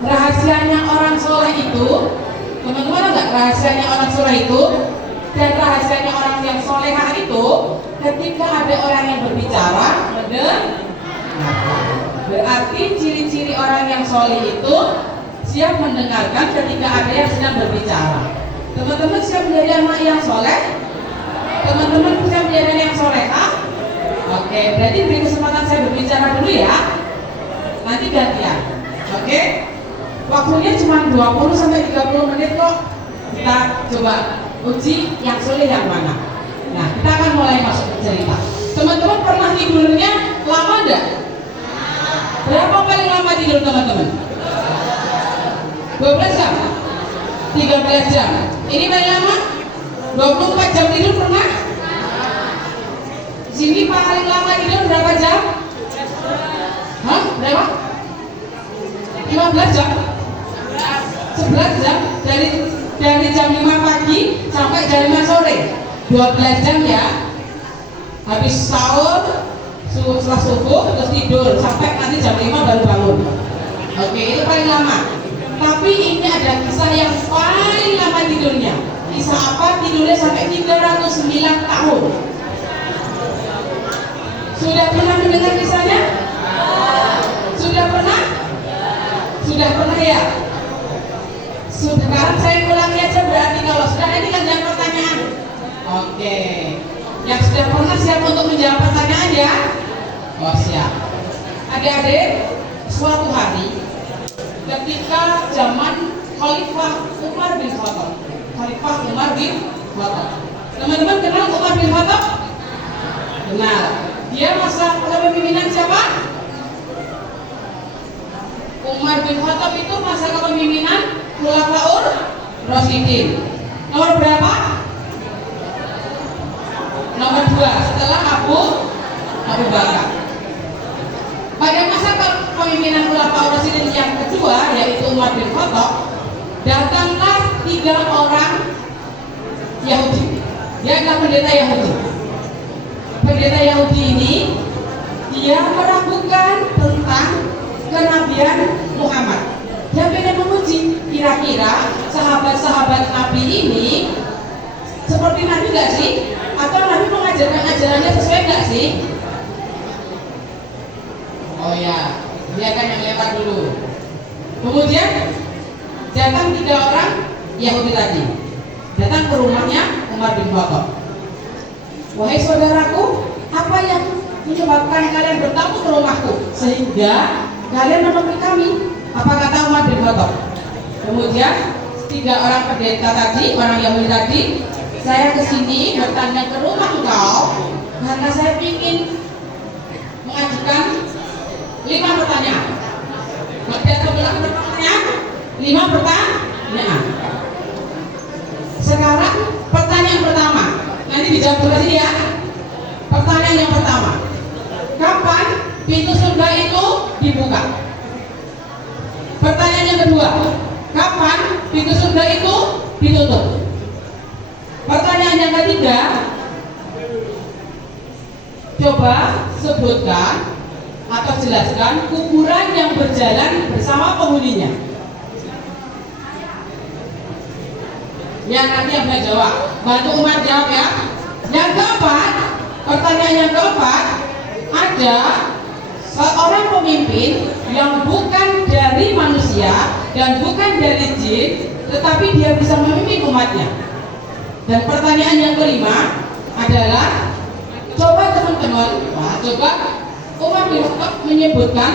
rahasianya orang soleh itu, teman-teman tahu nggak rahasianya orang soleh itu dan rahasianya orang yang solehah itu? Ketika ada orang yang berbicara, berarti ciri-ciri orang yang soleh itu siap mendengarkan ketika ada yang sedang berbicara. Teman-teman siap menjadi anak yang soleh? Teman-teman siap menjadi anak yang solehah? Oke, berarti beri kesempatan saya berbicara dulu ya. Nanti gantian. Oke? Waktunya cuma 20 sampai 30 menit kok. Kita coba uji yang soleh yang mana. Nah, kita akan mulai masuk ke cerita. Teman-teman pernah tidurnya lama enggak? Berapa paling lama tidur teman-teman? 12 jam? 13 jam? Ini paling lama? 24 jam tidur pernah? Sini paling lama tidur berapa jam? Hah? Berapa? 15 jam? 11 jam? Dari jam 5 pagi sampai jam 5 sore 12 jam ya. Habis sahur, setelah subuh, terus tidur sampai nanti jam 5 baru bangun. Oke, itu paling lama. Tapi ini ada kisah yang paling lama tidurnya. Kisah apa? Tidurnya sampai 309 tahun. Sudah pernah mendengar kisahnya? Sudah pernah? Sudah pernah ya? Sekarang saya ulangi aja, berarti kalau sudah ini kan jawab pertanyaan. Oke. Yang sudah pernah siap untuk menjawab pertanyaan ya? Oh siap. Adik-adik, suatu hari ketika zaman Khalifah Umar bin Khattab. Khalifah Umar bin Khattab. Teman-teman kenal Umar bin Khattab? Kenal. Dia masa kepemimpinan siapa? Umar bin Khattab itu masa kepemimpinan Khulafaur Rasyidin. Nomor berapa? Nomor 2 setelah Abu Bakar. Pada masa kepemimpinan Khulafaur Rasyidin yang kedua, yaitu Umar bin Khattab, datanglah 3 orang Yahudi. Dia adalah pendeta Yahudi. Pendeta Yahudi ini dia meragukan tentang kenabian Muhammad. Dia ingin menguji kira-kira sahabat-sahabat Nabi ini seperti Nabi nggak sih? Atau Nabi mengajarkan ajarannya sesuai nggak sih? Oh ya, dia kan yang lewat dulu. Kemudian datang 3 orang Yahudi tadi, datang ke rumahnya Umar bin Khattab. Wahai saudaraku, apa yang menyebabkan kalian bertamu ke rumahku sehingga kalian menemui kami? Apa kata Umar bin Khattab? Kemudian 3 orang pendeta tadi, orang Yahudi tadi, saya kesini bertanya ke rumah engkau karena saya ingin mengajukan 5 pertanyaan. Ada berapa pertanyaan? 5 pertanyaan. Sekarang pertanyaan pertama, nanti dijawab dulu aja ya. Pertanyaan yang pertama, kapan pintu surga itu dibuka? Pertanyaan yang kedua, kapan pintu surga itu ditutup? Pertanyaan yang ketiga, coba sebutkan atau jelaskan kuburan yang berjalan bersama penghuninya. Yang nanti yang bisa jawab, bantu Umar jawab ya. Yang keempat, pertanyaan yang keempat, ada seorang pemimpin yang bukan dari manusia dan bukan dari jin, tetapi dia bisa memimpin umatnya. Dan pertanyaan yang kelima adalah, coba teman-teman, coba Umar bin Khattab menyebutkan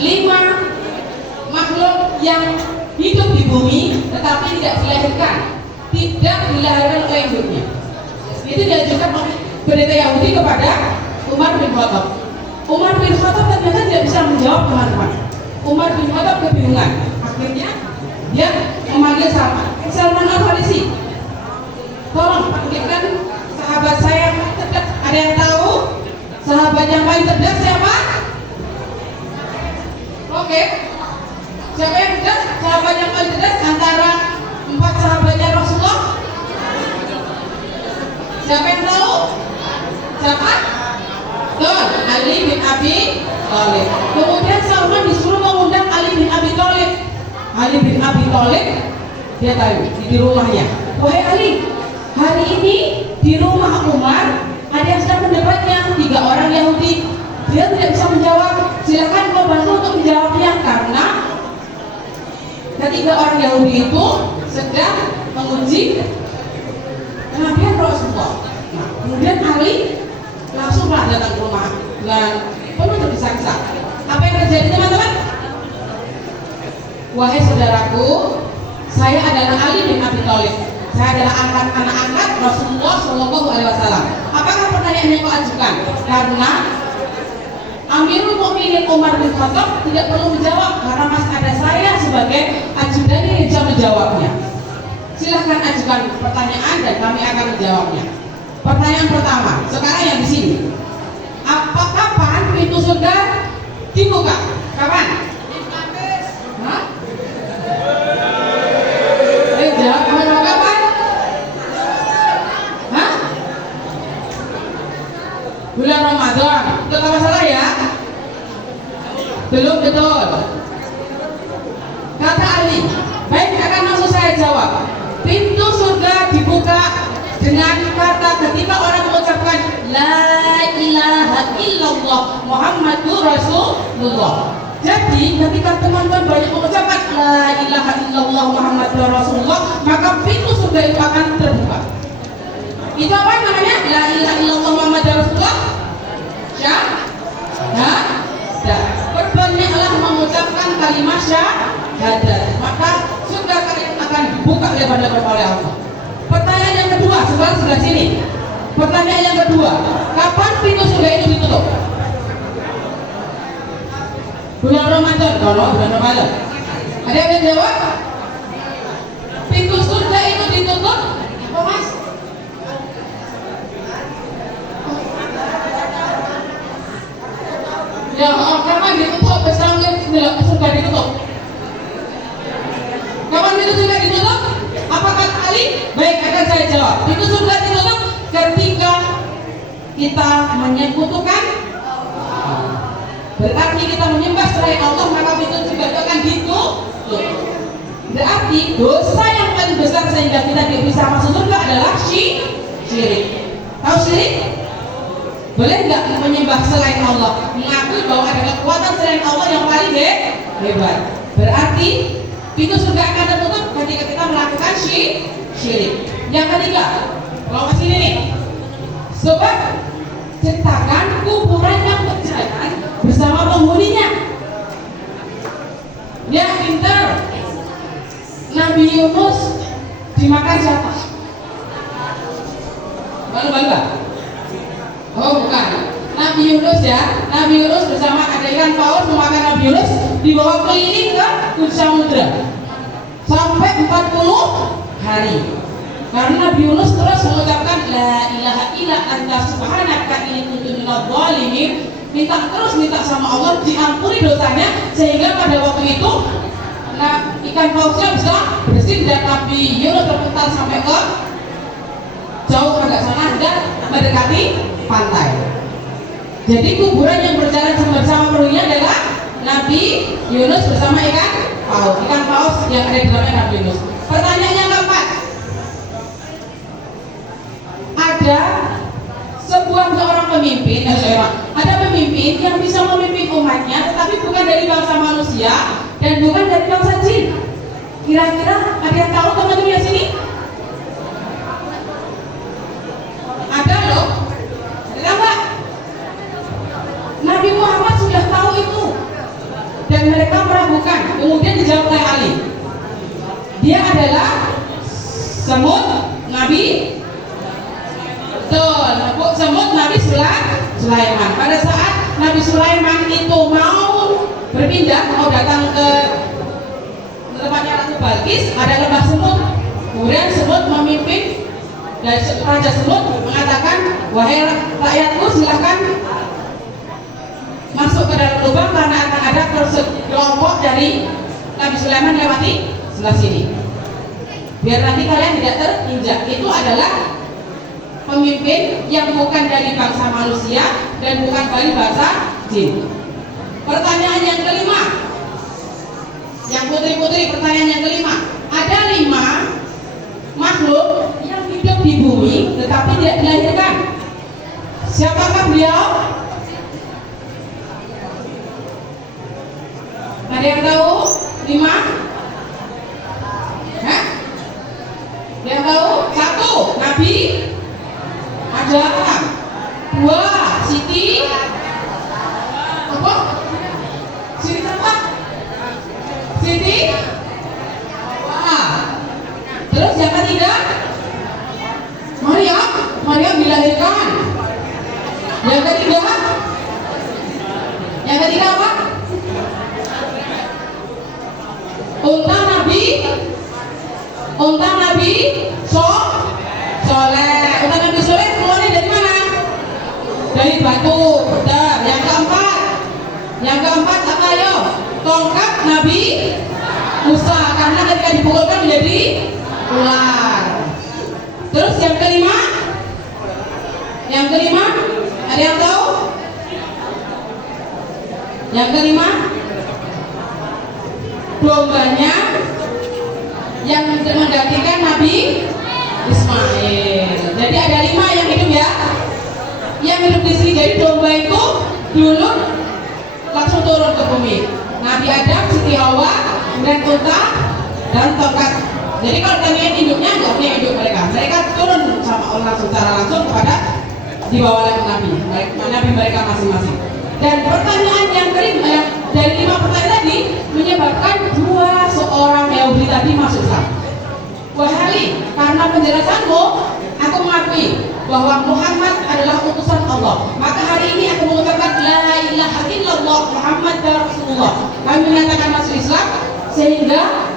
5 makhluk yang hidup di bumi tetapi tidak dilahirkan oleh induknya. Itu diajukan oleh pendeta Yahudi kepada Umar bin Khattab. Umar bin Khattab ternyata tidak bisa menjawab, teman-teman. Umar bin Khattab kebingungan. Akhirnya dia memanggil Salman Al-Farisi. Tolong panggilkan sahabat saya yang cerdas. Ada yang tahu sahabat yang paling cerdas siapa? Oke. Siapa yang cerdas? Sahabat yang paling cerdas antara 4 sahabatnya Rasulullah? Siapa yang tahu? Siapa? Tuh, Ali bin Abi Thalib. Kemudian Salman disuruh mengundang Ali bin Abi Thalib. Ali bin Abi Thalib, dia tahu di rumahnya. Wahai Ali, hari ini di rumah Umar ada yang sedang mendebatnya, 3 orang Yahudi. Dia tidak bisa menjawab. Silakan kau bantu untuk menjawabnya, karena ketiga orang Yahudi itu sedang menguji kenabian Rasulullah. Nah, kemudian Ali langsunglah datang ke rumah dan penuh tergesa-gesa. Apa yang terjadi, teman-teman? Wahai saudaraku, saya adalah Ali bin Abi Thalib. Saya adalah anak angkat Rasulullah Shallallahu Alaihi Wasallam. Apakah pertanyaan yang kau ajukan? Karena Amirul Mukminin Umar bin Khattab tidak perlu menjawab, karena masih ada saya sebagai ajudan yang bisa menjawabnya. Silahkan ajukan pertanyaan dan kami akan menjawabnya. Pertanyaan pertama, sekarang yang di sini. Kapan pintu surga dibuka? Kapan? Hah? Jawab kapan? Hah? Bulan Ramadan. Itu apa salah ya? Belum betul. Kata Ali, baik, akan langsung saya jawab. Pintu surga dibuka dengan kata ketika orang mengucapkan La ilaha illallah Muhammadur Rasulullah. Jadi ketika teman-teman banyak mengucapkan La ilaha illallah Muhammadur Rasulullah, maka pintu surga itu akan terbuka. Itu apa namanya? La ilaha illallah Muhammadur Rasulullah. Syahadat. Perbanyaklah mengucapkan kalimat syahadat, maka surga akan dibuka lebar-lebar oleh Allah. Pertanyaan yang kedua, sebelah sini. Pertanyaan yang kedua, kapan pintu surga itu ditutup? Bulan Ramadan. Kalau bulan Ramadan, ada yang jawab? Pintu surga itu ditutup apa, Mas? Ya, kapan ditutup? Misalnya surga ditutup. Kapan pintu surga ditutup? Apa kata Ali? Baik, akan saya jawab. Pintu surga ditutup ketika kita menyekutukan, berarti kita menyembah selain Allah, maka pintu surga itu akan ditutup. Berarti dosa yang paling besar sehingga kita tidak bisa masuk surga adalah syirik. Tahu syirik? Boleh nggak menyembah selain Allah, mengakui bahwa ada kekuatan selain Allah yang paling hebat? Berarti pintu surga akan tertutup ketika kita melakukan syirik. Yang ketiga, kalau masih ini nih, sebab ciptakan kuburan yang berjalan bersama penghuninya. Dia pintar. Nabi Yunus dimakan siapa? Bangga. Oh bukan, Nabi Yunus ya. Nabi Yunus bersama ada ikan paus memakan Nabi Yunus, dibawa keliling ke samudra sampai 40 hari. Karena Nabi Yunus terus mengucapkan La ilaha illa anta subhanaka inni kuntu minadh dhalimin, minta sama Allah diampuni dosanya, sehingga pada waktu itu ikan pausnya bisa bersih dan Nabi Yunus terpental sampai ke jauh agak sana dan mendekati pantai. Jadi kuburan yang berjalan bersama penghuninya adalah Nabi Yunus bersama ikan paus yang ada di dalamnya Nabi Yunus. Pertanyaan yang keempat, ada seorang pemimpin, ada pemimpin yang bisa memimpin umatnya, tetapi bukan dari bangsa manusia dan bukan dari bangsa jin. Kira-kira ada yang tahu teman-teman di sini? Ada loh. Ada nggak? Nabi Muhammad sudah tahu itu dan mereka meragukan. Kemudian dijawab oleh Ali. Dia adalah semut Nabi. Semut Nabi Sulaiman. Pada saat Nabi Sulaiman itu mau berpindah, mau datang ke tempatnya Ratu Balkis, ada lembah semut. Kemudian semut memimpin, dan Raja Semut mengatakan, wahai rakyatku, silahkan masuk ke dalam lubang karena akan ada kelompok dari Nabi Sulaiman lewati sebelah sini. Biar nanti kalian tidak terinjak. Itu adalah pemimpin yang bukan dari bangsa manusia dan bukan dari bangsa jin. Pertanyaan yang kelima, Yang putri-putri, pertanyaan yang kelima. Ada 5 makhluk yang hidup di bumi tetapi tidak dilahirkan. Siapakah beliau? Ada yang tahu? 5? Hah? Yang tahu? 1, Nabi Adam. 2, Siti apa? Siti apa? Siti Hawa. Terus yang ketiga Maryam dilahirkan. Yang ketiga apa? Unta Nabi Soleh. Unta Nabi Soleh keluarnya dari mana? Dari batu. Benar. Yang keempat apa ayo? Tongkat Nabi Musa, karena ketika dipukulkan menjadi ular. Terus yang kelima ada yang tahu? Yang kelima dombanya yang menggantikan Nabi Ismail. Jadi ada 5 yang hidup ya, yang hidup di sini. Jadi domba itu dulu langsung turun ke bumi. Nabi Adam, Siti Hawa, dan unta dan tongkat. Jadi kalau kalian hidupnya nggak punya hidup mereka turun sama Allah secara langsung kepada di bawah Nabi mereka masing-masing. Dan pertanyaan yang kelima dari 5 pertanyaan tadi menyebabkan 2 seorang Yahudi tadi masuk Islam. Wahai, karena penjelasanmu, aku mengakui bahwa Muhammad adalah utusan Allah. Maka hari ini aku mengucapkan la ilaha illallah Muhammad Rasulullah. Kami menyatakan masuk Islam sehingga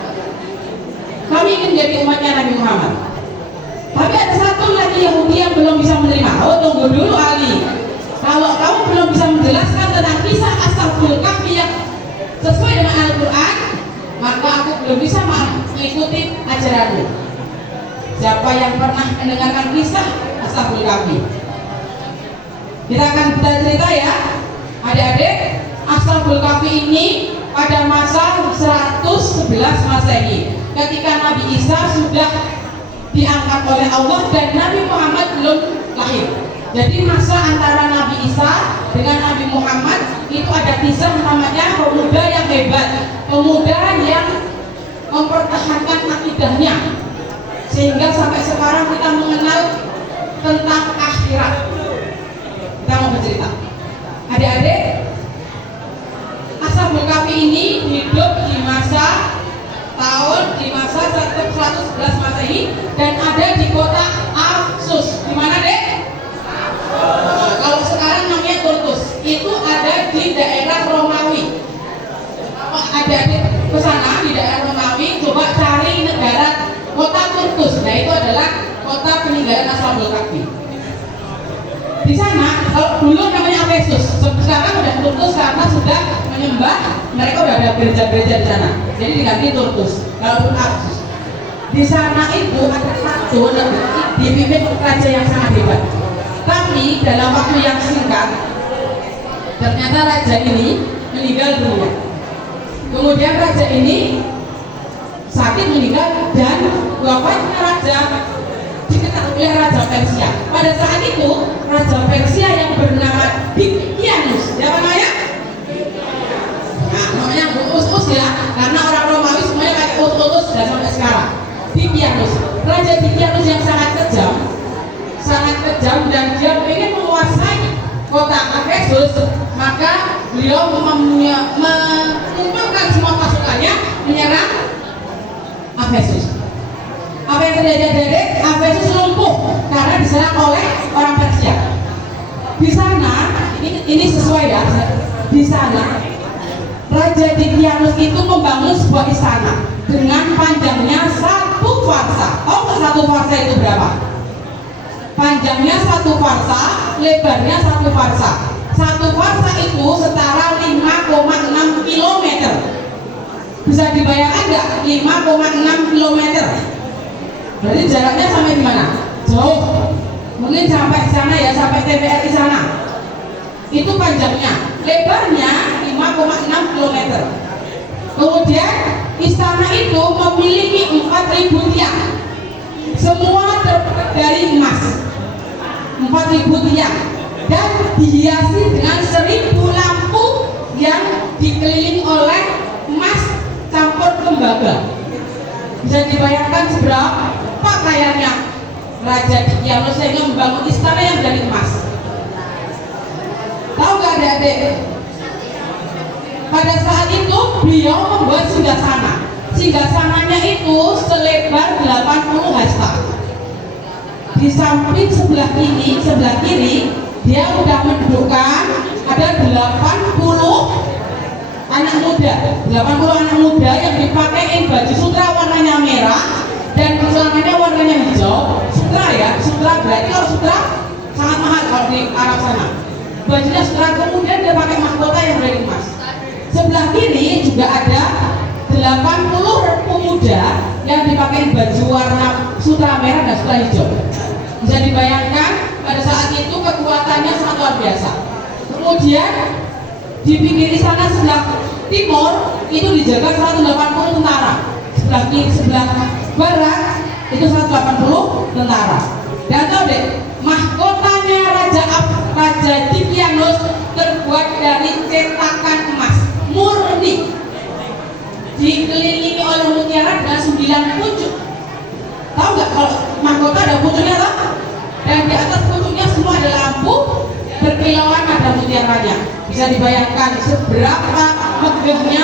kami ingin menjadi umatnya Nabi Muhammad. Tapi ada satu lagi Yahudi yang belum bisa menerima. Oh, tunggu dulu Ali. Kalau kamu belum bisa menjelaskan tentang kisah Ashabul Kahfi yang sesuai dengan Al-Quran, maka aku belum bisa mengikuti ajaranmu. Siapa yang pernah mendengarkan kisah Ashabul Kahfi? Kita akan cerita ya, adik-adik. Ashabul Kahfi ini pada masa 111 Masehi, ketika Nabi Isa sudah diangkat oleh Allah dan Nabi Muhammad belum lahir. Jadi masa antara Nabi Isa dengan Nabi Muhammad itu ada kisah namanya pemuda yang hebat, pemuda yang mempertahankan akidahnya, sehingga sampai sekarang kita mengenal tentang akhirat. Kita mau bercerita, adik-adik. Ashabul Kahfi ini hidup di masa 111 Masehi dan ada di kota Afsus. Di mana, Dek? Kalau sekarang namanya Turkus. Itu ada di daerah Romawi. Adik-adik ke sana di daerah Romawi, coba cari negara kota Turkus. Nah, itu adalah kota peninggalan Ashabul Kahfi. Di sana, kalau dulu namanya Efesus, sekarang udah Turkus karena sudah menyembah, mereka udah ada gereja-gereja di sana. Jadi diganti Turkus. Kalau Afsus, di sana itu ada satu negeri dipimpin raja yang sangat hebat. Tapi dalam waktu yang singkat, ternyata raja ini meninggal dunia. Kemudian raja ini sakit meninggal dan wafatnya raja dikenal oleh Raja Persia. Pada saat itu Raja Persia yang bernama Dikianus, siapa namanya? Nah, namanya us-us ya, karena orang Romawi semuanya pakai us-us dan sampai sekarang. Dikianus, Raja Dikianus yang sangat kejam dan dia ingin menguasai kota Efesus, maka beliau mengumpulkan semua pasukannya menyerang Efesus. Apa yang terjadi dari Efesus lumpuh karena diserang oleh orang Persia. Di sana, ini sesuai ya. Di sana, Raja Dikianus itu membangun sebuah istana dengan panjangnya 1 farsa. Tahu nggak 1 farsa itu berapa? Panjangnya 1 farsa, lebarnya 1 farsa. 1 farsa itu setara 5,6 km. Bisa dibayangkan nggak? 5,6 km. Berarti jaraknya sampai di mana? Jauh. Mungkin sampai sana ya, sampai TVRI sana. Itu panjangnya. Lebarnya 5,6 km. Kemudian istana itu memiliki 4.000 tiang, semua terbuat dari emas. 4.000 tiang dan dihiasi dengan 1.000 lampu yang dikelilingi oleh emas campur tembaga. Bisa dibayangkan seberapa kayanya Raja Dicyanus sehingga membangun istana yang dari emas. Tahu gak adik-adik? Pada saat itu beliau membuat singgasana. Singgasananya itu selebar 80 hasta. Di samping sebelah kiri dia sudah mendudukkan ada 80 anak muda yang dipakai baju sutra warnanya merah dan celananya warnanya hijau. Sutra berarti kalau sutra sangat mahal kalau di Arab sana. Bajunya sutra, kemudian dia pakai mahkota yang dari emas. Sebelah kiri juga ada 80 pemuda yang dipakai baju warna sutra merah dan sutra hijau. Bisa dibayangkan pada saat itu kekuatannya sangat luar biasa. Kemudian di pinggir istana sebelah timur itu dijaga 180 tentara. Sebelah barat itu 180 tentara. Dan tahu deh, mahkotanya Raja Dicyanus terbuat dari cetakan emas murni, dikelilingi oleh mutiara dengan 9 pucuk. Tahu nggak kalau mahkota ada pucuknya tak? Dan di atas pucuknya semua ada lampu berkilauan, ada mutiaranya. Bisa dibayangkan seberapa megahnya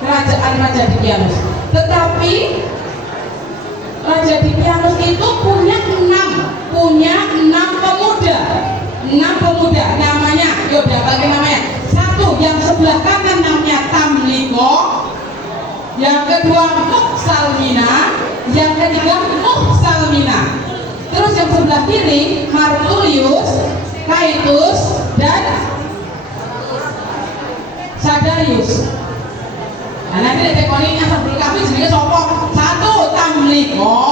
kerajaan Raja Dicyanus. Tetapi Raja Dicyanus itu punya enam pemuda namanya, yaudah bagi namanya. Satu yang sebelah kanan namanya Tamliko, yang kedua Muxalmina, yang ketiga Muxalmina. Terus yang sebelah kiri Martulius, Kaitus, dan Sadarius. Nah nanti detekoni yang sebelum kami jadi sopok. Satu Tamliko,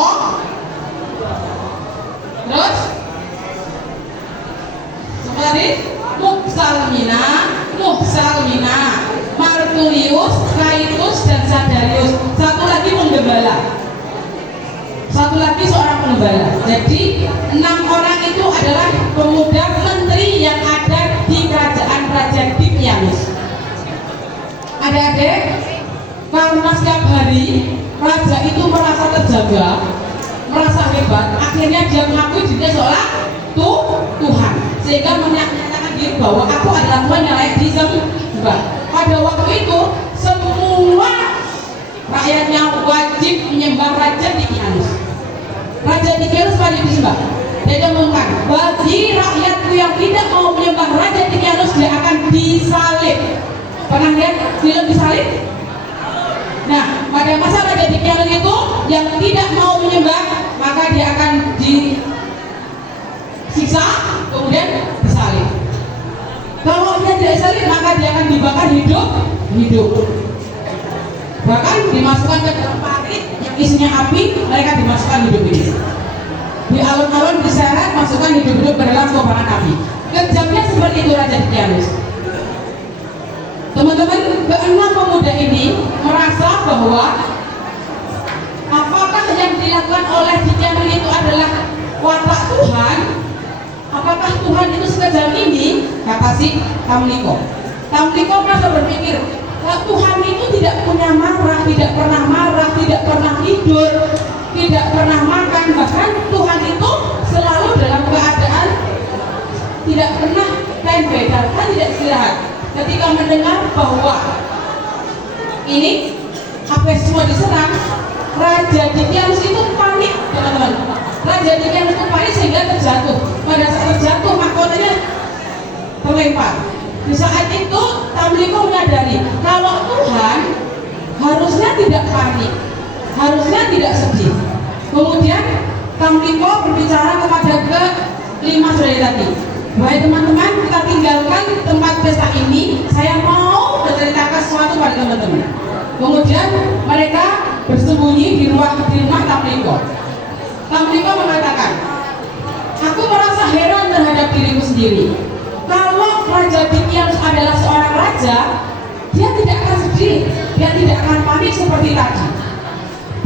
terus seperti Muxalmina, Martulius, Kaitus, dan Sadarius. Satu lagi penggembala. Satu lagi seorang pengembala. Jadi 6 orang itu adalah pemuda menteri yang ada di kerajaan Raja Dicyanus. Adik-adik, karena setiap hari raja itu merasa terjaga, merasa hebat, akhirnya dia mengakui dirinya seolah Tuhan, sehingga menyatakan diri bahwa aku adalah Tuhan yang layak disembah. Pada waktu itu semua rakyatnya wajib menyembah Raja Dicyanus. Raja Dicyanus wajib disembah. Dia mengumumkan, bagi rakyatku yang tidak mau menyembah Raja Dicyanus, dia akan disalib. Pernah lihat film disalib? Nah, pada masa Raja Dicyanus itu yang tidak mau menyembah, maka dia akan disiksa, kemudian disalib. Kalau dia tidak disalib, maka dia akan dibakar hidup. Bahkan dimasukkan ke dalam parit yang isinya api, mereka dimasukkan hidup ini. Di alun-alun diseret, masukkan hidup-hidup ke dalam kobaran api. Kejamnya seperti itu Raja Dicyanus. Teman-teman, keenam pemuda ini merasa bahwa apakah yang dilakukan oleh Dicyanus itu adalah watak Tuhan? Apakah Tuhan itu sekejam ini? Kata si Tamliko. Tamliko merasa berpikir, Tuhan itu tidak punya marah, tidak pernah tidur, tidak pernah makan, bahkan Tuhan itu selalu dalam keadaan tidak pernah standby, bahkan tidak istirahat. Ketika mendengar bahwa ini apa semua diserang, Raja Dicyanus itu panik, teman-teman. Raja Dicyanus itu panik sehingga terjatuh. Pada saat terjatuh, mahkotanya terlempar. Di saat itu Tamliko menyadari kalau Tuhan harusnya tidak panik, harusnya tidak sedih. Kemudian Tamliko berbicara kepada kelima saudari tadi, baik teman-teman, kita tinggalkan tempat pesta ini, saya mau menceritakan sesuatu pada teman-teman. Kemudian mereka bersembunyi di rumah Tamliko. Tamliko mengatakan, aku merasa heran terhadap diriku sendiri. Kalau Raja Dicyanus adalah seorang raja, dia tidak akan sedih, dia seperti tadi.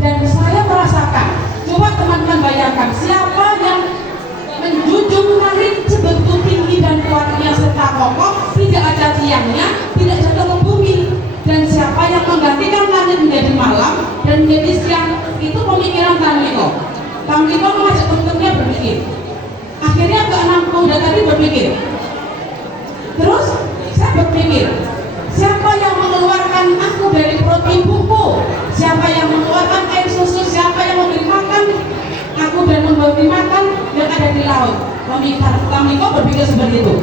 Dan saya merasakan, coba teman-teman bayangkan siapa yang menjunjung langit sebegitu tinggi dan kuatnya serta kokoh, tidak ada tiangnya, tidak jatuh ke bumi. Dan siapa yang menggantikan langit menjadi malam dan menjadi siang, itu pemikiran Tamliko. Tamliko mengajak teman-temannya berpikir. Akhirnya keenam pemuda tadi berpikir. Terus saya berpikir, siapa yang mengeluarkan aku dari perut ibuku? Siapa yang mengeluarkan air susu? Siapa yang memberi makan aku dan memberi makan yang ada di laut? Tamliko berpikir seperti itu.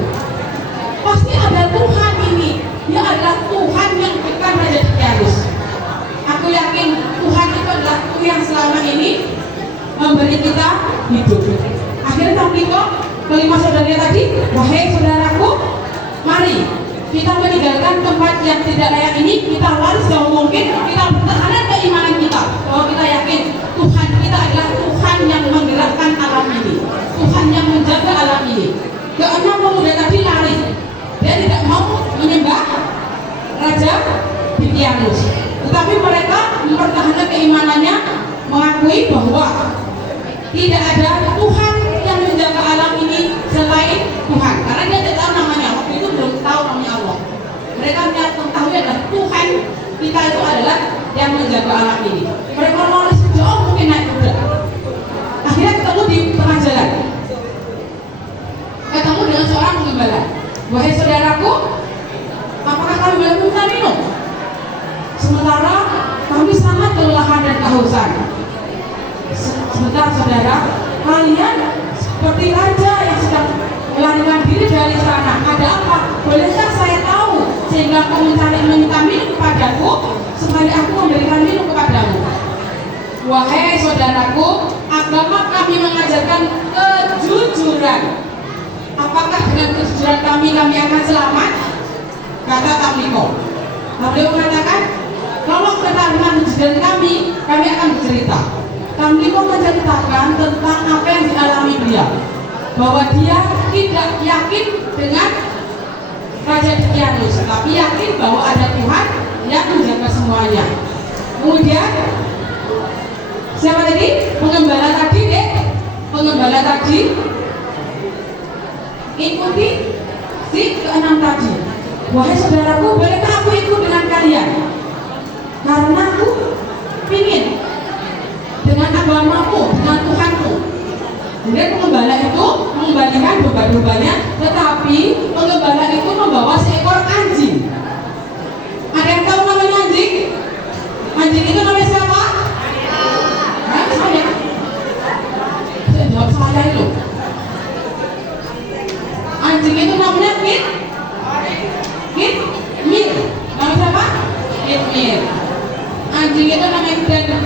Pasti ada Tuhan ini. Dia adalah Tuhan yang bukan Raja Dkianus. Aku yakin Tuhan itu adalah Tuhan yang selama ini memberi kita hidup. Akhirnya Tamliko kelima saudaranya tadi, wahai saudaraku, mari kita meninggalkan tempat yang tidak layak ini, kita lari sejauh mungkin, kita bertahan keimanan kita bahwa kita yakin Tuhan kita adalah Tuhan yang menggerakkan alam ini, Tuhan yang menjaga alam ini. Keenam pemuda tadi lari, dia tidak mau menyembah Raja Dkianus, tetapi mereka mempertahankan keimanannya, mengakui bahwa tidak ada Tuhan yang menjaga alam ini selain Tuhan, karena dia tidak tahu namanya, waktu itu belum tahu namanya Allah. Mereka mengetahui adalah Tuhan kita itu adalah yang menjaga alam ini. Mereka lari sejauh mungkin naik kuda. Akhirnya ketemu di tengah jalan, ketemu dengan seorang penggembala. Wahai saudaraku, apakah kami boleh minta minum? Sementara kami sangat kelelahan dan kehausan. Sebentar saudara, kalian seperti raja yang sedang melarikan diri dari sana. Ada apa? Bolehkah saya tahu sehingga kau mencari meminta minum kepadaku supaya aku memberikan minum kepadamu? Wahai saudaraku, agama kami mengajarkan kejujuran. Apakah dengan kejujuran kami akan selamat? Kata Tamliko. Beliau mengatakan, kalau dengan kejujuran kami akan bercerita. Tamliko menceritakan tentang apa yang dialami dia, bahwa dia tidak yakin dengan Raja Dkianus, tapi yakin bahwa ada Tuhan yang menjaga semuanya. Kemudian siapa tadi? Pengembala tadi, pengembala tadi ikuti si keenam tadi. Wahai saudaraku, bolehkah aku ikut dengan kalian? Karena aku ingin dengan agamamu, dengan Tuhanmu. Kemudian pengembala itu mengembalikan domba-dombanya, tetapi pengembala itu membawa seekor anjing. Ada yang tahu namanya anjing? Anjing itu namanya siapa? Saya. Saya jawab saya itu. Anjing itu namanya Mir. Namanya siapa? Mir. Anjing itu namanya, dan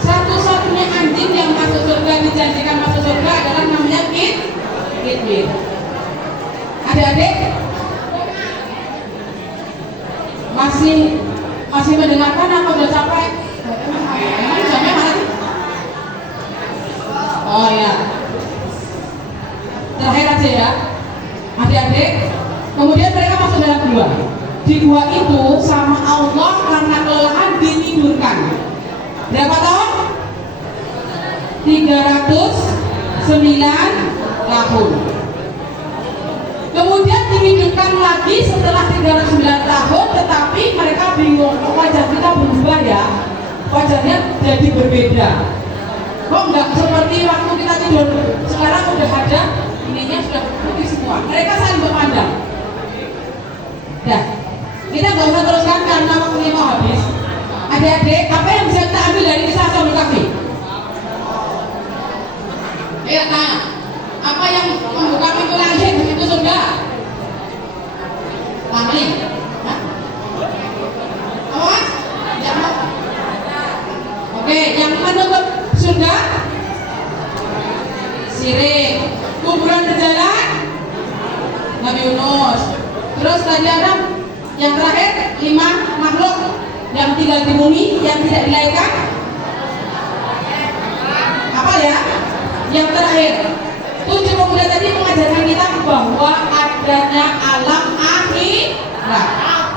satu-satunya anjing yang masuk surga, dijanjikan masuk surga adalah namanya Mir. Adik-adik masih mendengarkan apa udah capek? Jamnya mana sih? Oh ya, terakhir aja ya adik-adik. Kemudian mereka masuk dalam gua. Di gua itu sama Allah karena kelelahan ditidurkan. Berapa tahun? 309 tahun. Kemudian dihidupkan lagi setelah 309 tahun, tetapi mereka bingung, wajah kita berubah ya, wajahnya jadi berbeda. Kok nggak seperti waktu kita tidur? Sekarang udah ada, ininya sudah putih semua. Mereka saling berpandang. Dah, kita nggak usah teruskan karena waktunya mau habis. Adik-adik, apa yang bisa kita ambil dari kisah Ashabul Kahfi? Ayo tanya, apa yang membuka pintu langit, pintu surga? Pahami? Apa mas? Ya, oke, yang menutup surga? Sirik. Kuburan berjalan? Nabi Yunus. Terus tadi ada yang terakhir 5 makhluk yang tinggal di bumi yang tidak dilahirkan. Apa ya? Yang terakhir 7 pemuda tadi mengajarkan kita bahwa adanya alam akhirat.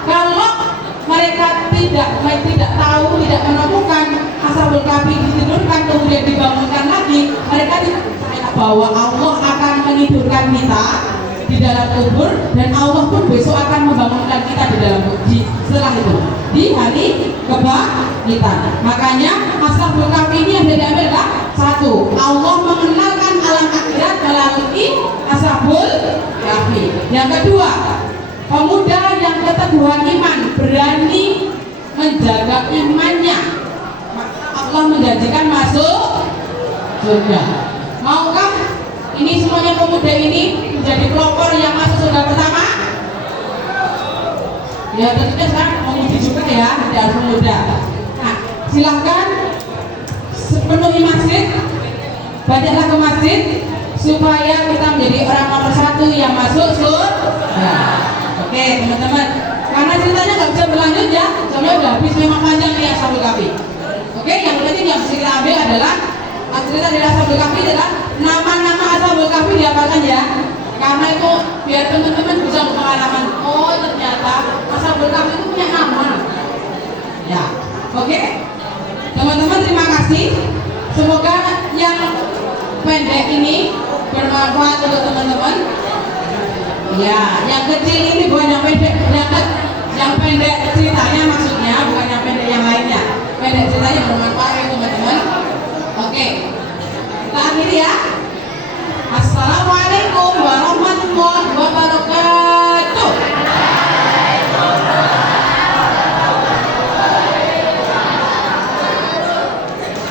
Kalau mereka tidak tidak tahu, tidak menemukan Ashabul Kahfi ditidurkan kemudian dibangunkan lagi, mereka tidak percaya bahwa Allah akan menidurkan kita di dalam kubur dan Allah pun besok akan membangunkan kita di dalam setelah itu di hari kebangkitan. Makanya Ashabul Kahfi ini yang diambil adalah satu, Allah mengenalkan alam akhirat melalui Ashabul Kahfi. Yang kedua, pemuda yang keteguhan iman, berani menjaga imannya, maka Allah menjanjikan masuk surga. Maukah ini semuanya pemuda ini menjadi pelopor yang masuk surga pertama? Ya tentunya sekarang menguji juga ya, tidak harus pemuda. Nah, silahkan penuhi masjid, banyaklah ke masjid supaya kita menjadi orang nomor satu yang masuk surga. Oke teman-teman, karena ceritanya nggak bisa berlanjut ya, soalnya udah habis, memang panjang nih Ashabul Kahfi. Oke, yang penting yang bisa kita ambil adalah cerita dari Ashabul Kahfi adalah nama-nama Ashabul Kahfi dihafalkan ya, karena itu biar teman-teman bisa berpengalaman. Oh ternyata Ashabul Kahfi itu punya nama. Ya, oke. Teman-teman terima kasih. Semoga yang pendek ini bermanfaat untuk teman-teman. Ya, yang kecil ini bukan yang pendek, yang pendek ceritanya maksudnya, bukan yang pendek yang lainnya. Pendek ceritanya bermanfaat ya teman-teman. Oke, kita akhiri ya.